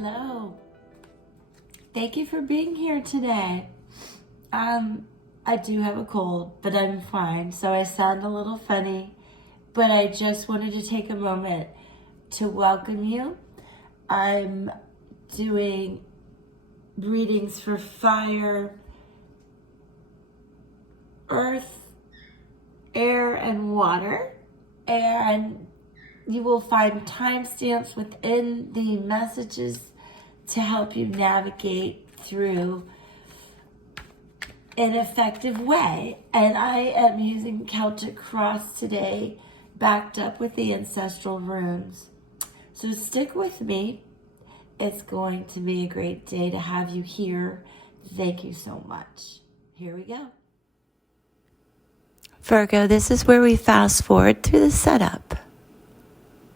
Hello. Thank you for being here today. I do have a cold, but I'm fine, so I sound a little funny, but I just wanted to take a moment to welcome you. I'm doing readings for fire, earth, air, and water, and you will find timestamps within the messages to help you navigate through an effective way. And I am using Celtic Cross today, backed up with the Ancestral runes. So stick with me. It's going to be a great day to have you here. Thank you so much. Here we go. Virgo, this is where we fast forward through the setup.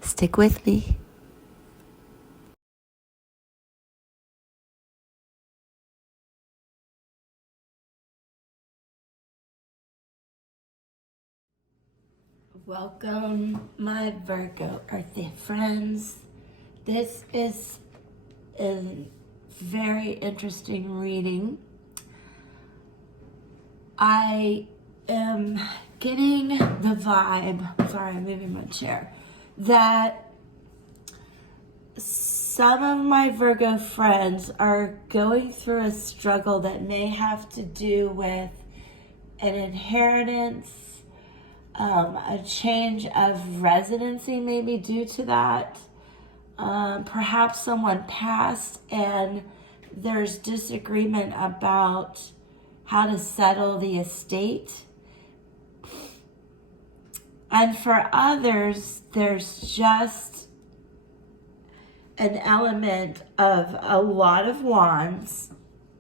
Stick with me. Welcome, my Virgo earthy friends. This is a very interesting reading. I am getting the vibe, sorry, I'm moving my chair, that some of my Virgo friends are going through a struggle that may have to do with an inheritance, a change of residency maybe due to that. Perhaps someone passed and there's disagreement about how to settle the estate. And for others, there's just an element of a lot of wands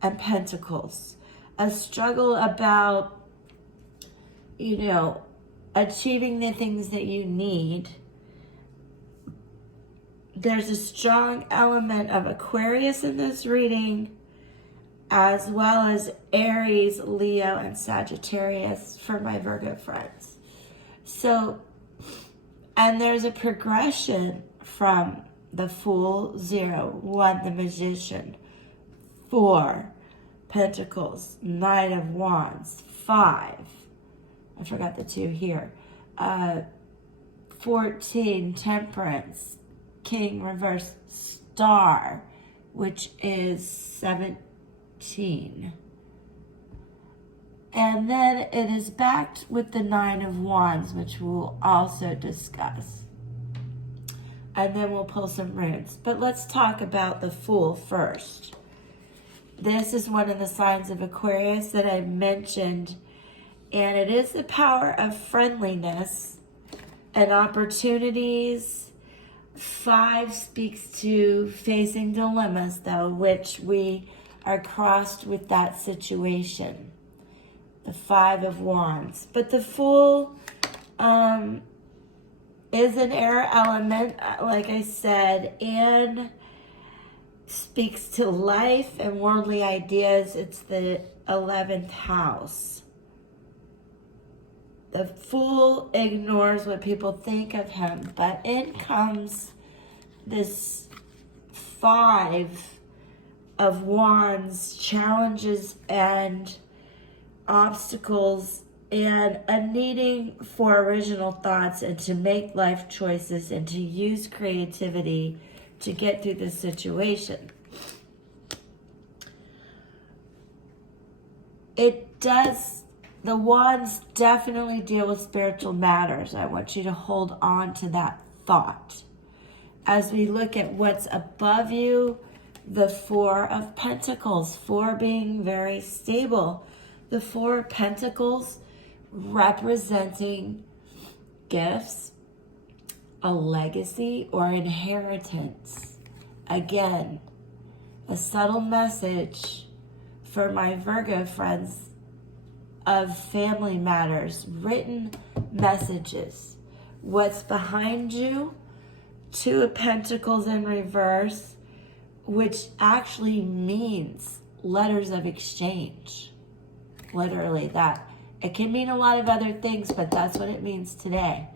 and pentacles. A struggle about, achieving the things that you need. There's a strong element of Aquarius in this reading, as well as Aries, Leo, and Sagittarius for my Virgo friends. So, and there's a progression from the Fool, 0, 1, the Magician, 4, Pentacles, Knight of Wands, 5, I forgot the 2 here, 14, Temperance, King, reverse, Star, which is 17. And then it is backed with the 9 of Wands, which we'll also discuss. And then we'll pull some runes. But let's talk about the Fool first. This is one of the signs of Aquarius that I mentioned. And it is the power of friendliness and opportunities. 5 speaks to facing dilemmas, though, which we are crossed with that situation. The 5 of Wands. But the Fool is an air element, like I said, and speaks to life and worldly ideas. It's the 11th house. The Fool ignores what people think of him, but in comes this 5 of Wands, challenges and obstacles, and a needing for original thoughts and to make life choices and to use creativity to get through this situation. The Wands definitely deal with spiritual matters. I want you to hold on to that thought. As we look at what's above you, the 4 of Pentacles, 4 being very stable. The 4 of Pentacles representing gifts, a legacy, or inheritance. Again, a subtle message for my Virgo friends of family matters, written messages. What's behind you? 2 of Pentacles in reverse, which actually means letters of exchange. Literally that. It can mean a lot of other things, but that's what it means today.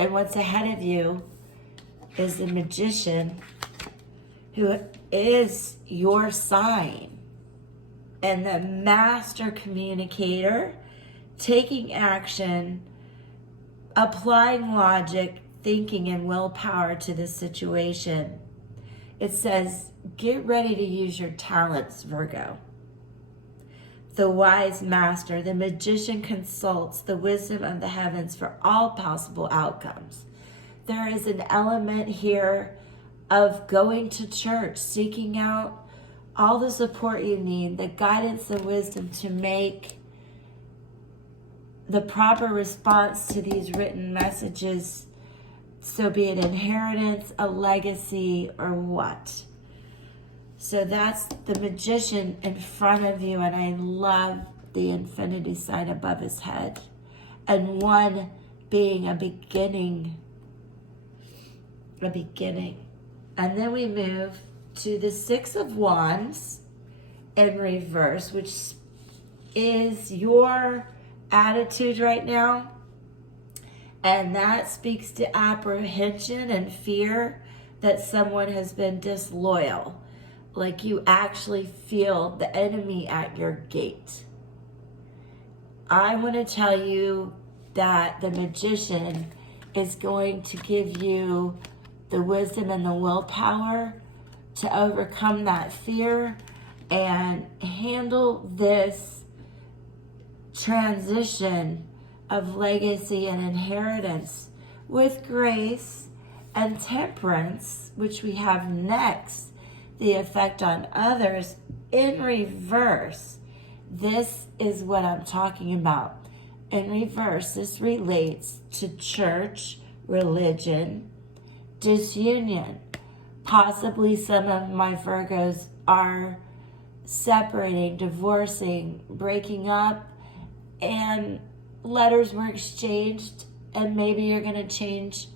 And what's ahead of you is the Magician, who is your sign, and the master communicator, taking action, applying logic, thinking, and willpower to the situation. It says, get ready to use your talents, Virgo. The wise master, the magician, consults the wisdom of the heavens for all possible outcomes. There is an element here of going to church, seeking out all the support you need, the guidance, the wisdom to make the proper response to these written messages, so be it inheritance, a legacy, or what. So that's the Magician in front of you, and I love the infinity sign above his head, and one being a beginning. And then we move to the Six of Wands in reverse, which is your attitude right now. And that speaks to apprehension and fear that someone has been disloyal. Like you actually feel the enemy at your gate. I want to tell you that the Magician is going to give you the wisdom and the willpower to overcome that fear and handle this transition of legacy and inheritance with grace and temperance, which we have next, the effect on others in reverse. This is what I'm talking about. In reverse, this relates to church, religion, disunion. Possibly some of my Virgos are separating, divorcing, breaking up, and letters were exchanged, and maybe you're going to change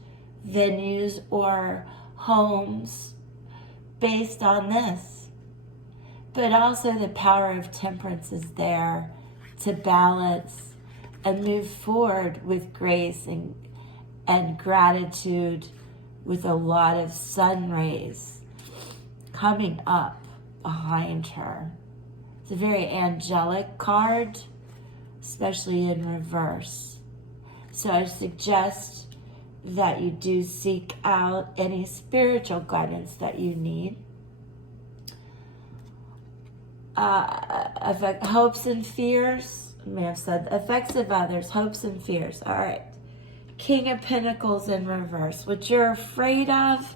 venues or homes based on this. But also the power of temperance is there to balance and move forward with grace and gratitude, with a lot of sun rays coming up behind her. It's a very angelic card, especially in reverse. So I suggest that you do seek out any spiritual guidance that you need. Hopes and fears. I may have said effects of others, hopes and fears. All right. King of Pentacles in reverse. What you're afraid of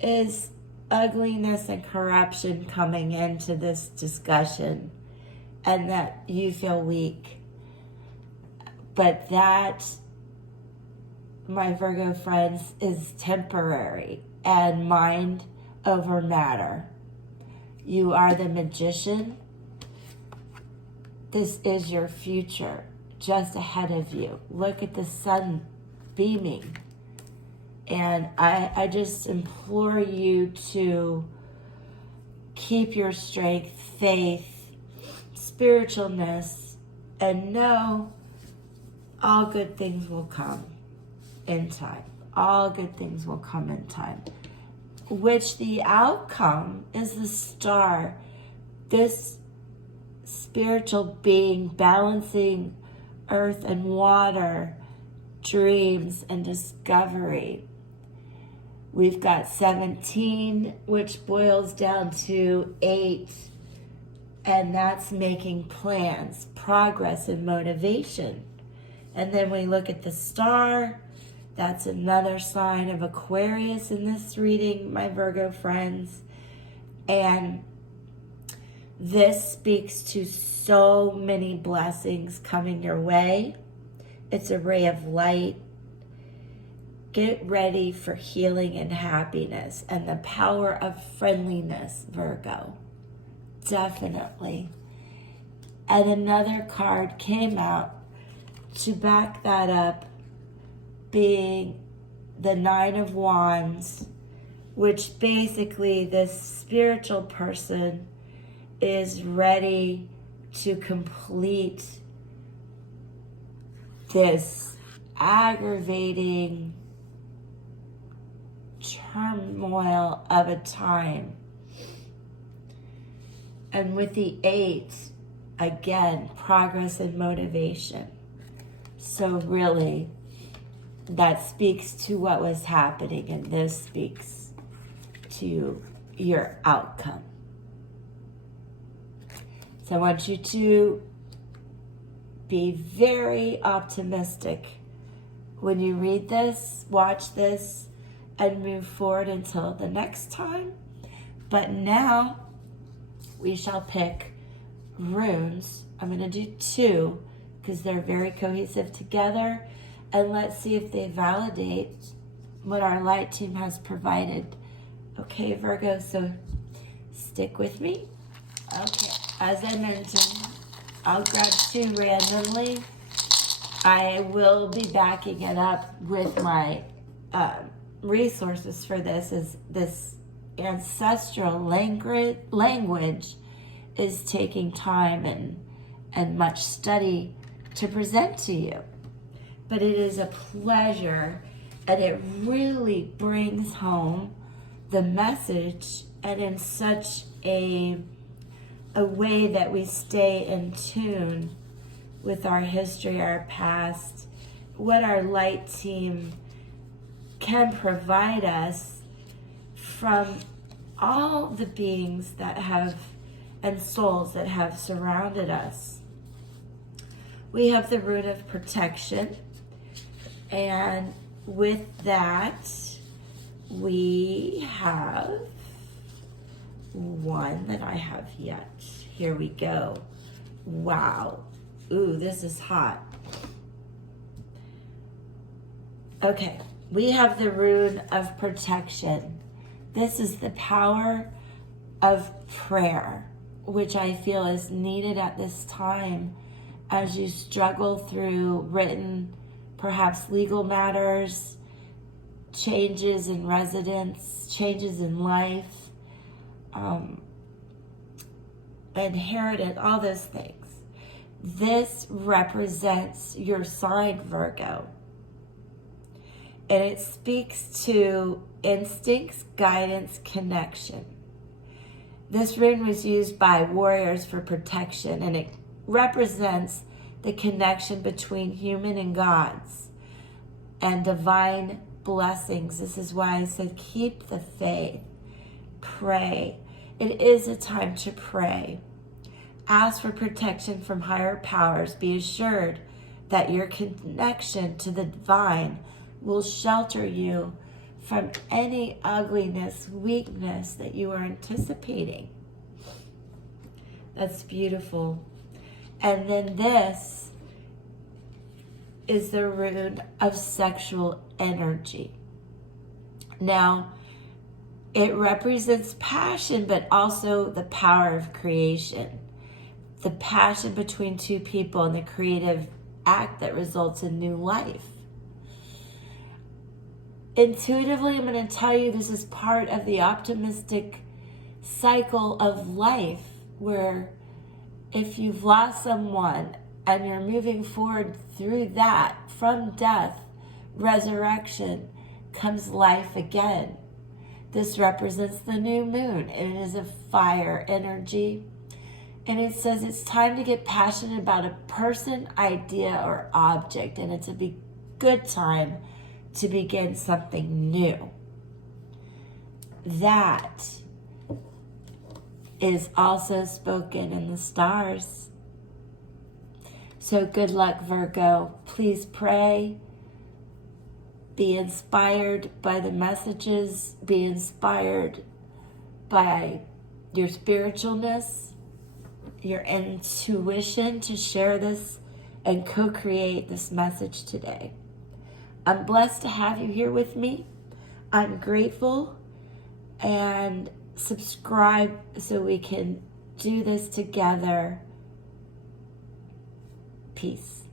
is ugliness and corruption coming into this discussion, and that you feel weak. But that, my Virgo friends, is temporary and mind over matter. You are the Magician. This is your future just ahead of you. Look at the sun beaming. And I just implore you to keep your strength, faith, spiritualness, and know all good things will come in time. All good things will come in time. Which the outcome is the star. This spiritual being balancing earth and water, dreams and discovery. We've got 17, which boils down to 8, and that's making plans, progress, and motivation. And then we look at the star. That's another sign of Aquarius in this reading, my Virgo friends. And this speaks to so many blessings coming your way. It's a ray of light. Get ready for healing and happiness and the power of friendliness, Virgo. Definitely. And another card came out to back that up, being the Nine of Wands, which basically this spiritual person is ready to complete this aggravating turmoil of a time. And with the 8, again, progress and motivation. So really, that speaks to what was happening, and this speaks to your outcome. So I want you to be very optimistic when you read this, watch this, and move forward until the next time. But now we shall pick runes. I'm going to do 2 because they're very cohesive together. And let's see if they validate what our light team has provided. Okay, Virgo, so stick with me. Okay, as I mentioned, I'll grab 2 randomly. I will be backing it up with my resources for this. Is this ancestral language is taking time and much study to present to you. But it is a pleasure, and it really brings home the message, and in such a way that we stay in tune with our history, our past, what our light team can provide us from all the beings that have, and souls that have surrounded us. We have the rune of protection, and with that, we have one that I have yet. Here we go. Wow. Ooh, this is hot. Okay, we have the rune of protection. This is the power of prayer, which I feel is needed at this time as you struggle through written, perhaps legal matters, changes in residence, changes in life, inherited, all those things. This represents your sign, Virgo. And it speaks to instincts, guidance, connection. This rune was used by warriors for protection, and it represents the connection between human and gods and divine blessings. This is why I said keep the faith. Pray. It is a time to pray. Ask for protection from higher powers. Be assured that your connection to the divine will shelter you from any ugliness, weakness that you are anticipating. That's beautiful. And then this is the rune of sexual energy. Now, it represents passion, but also the power of creation. The passion between two people and the creative act that results in new life. Intuitively, I'm going to tell you this is part of the optimistic cycle of life, where if you've lost someone and you're moving forward through that, from death, resurrection, comes life again. This represents the new moon, and it is a fire energy. And it says it's time to get passionate about a person, idea, or object, and it's a good time to begin something new. That is also spoken in the stars. So good luck, Virgo. Please pray. Be inspired by the messages. Be inspired by your spiritualness, your intuition to share this and co-create this message today. I'm blessed to have you here with me. I'm grateful, and subscribe so we can do this together. Peace.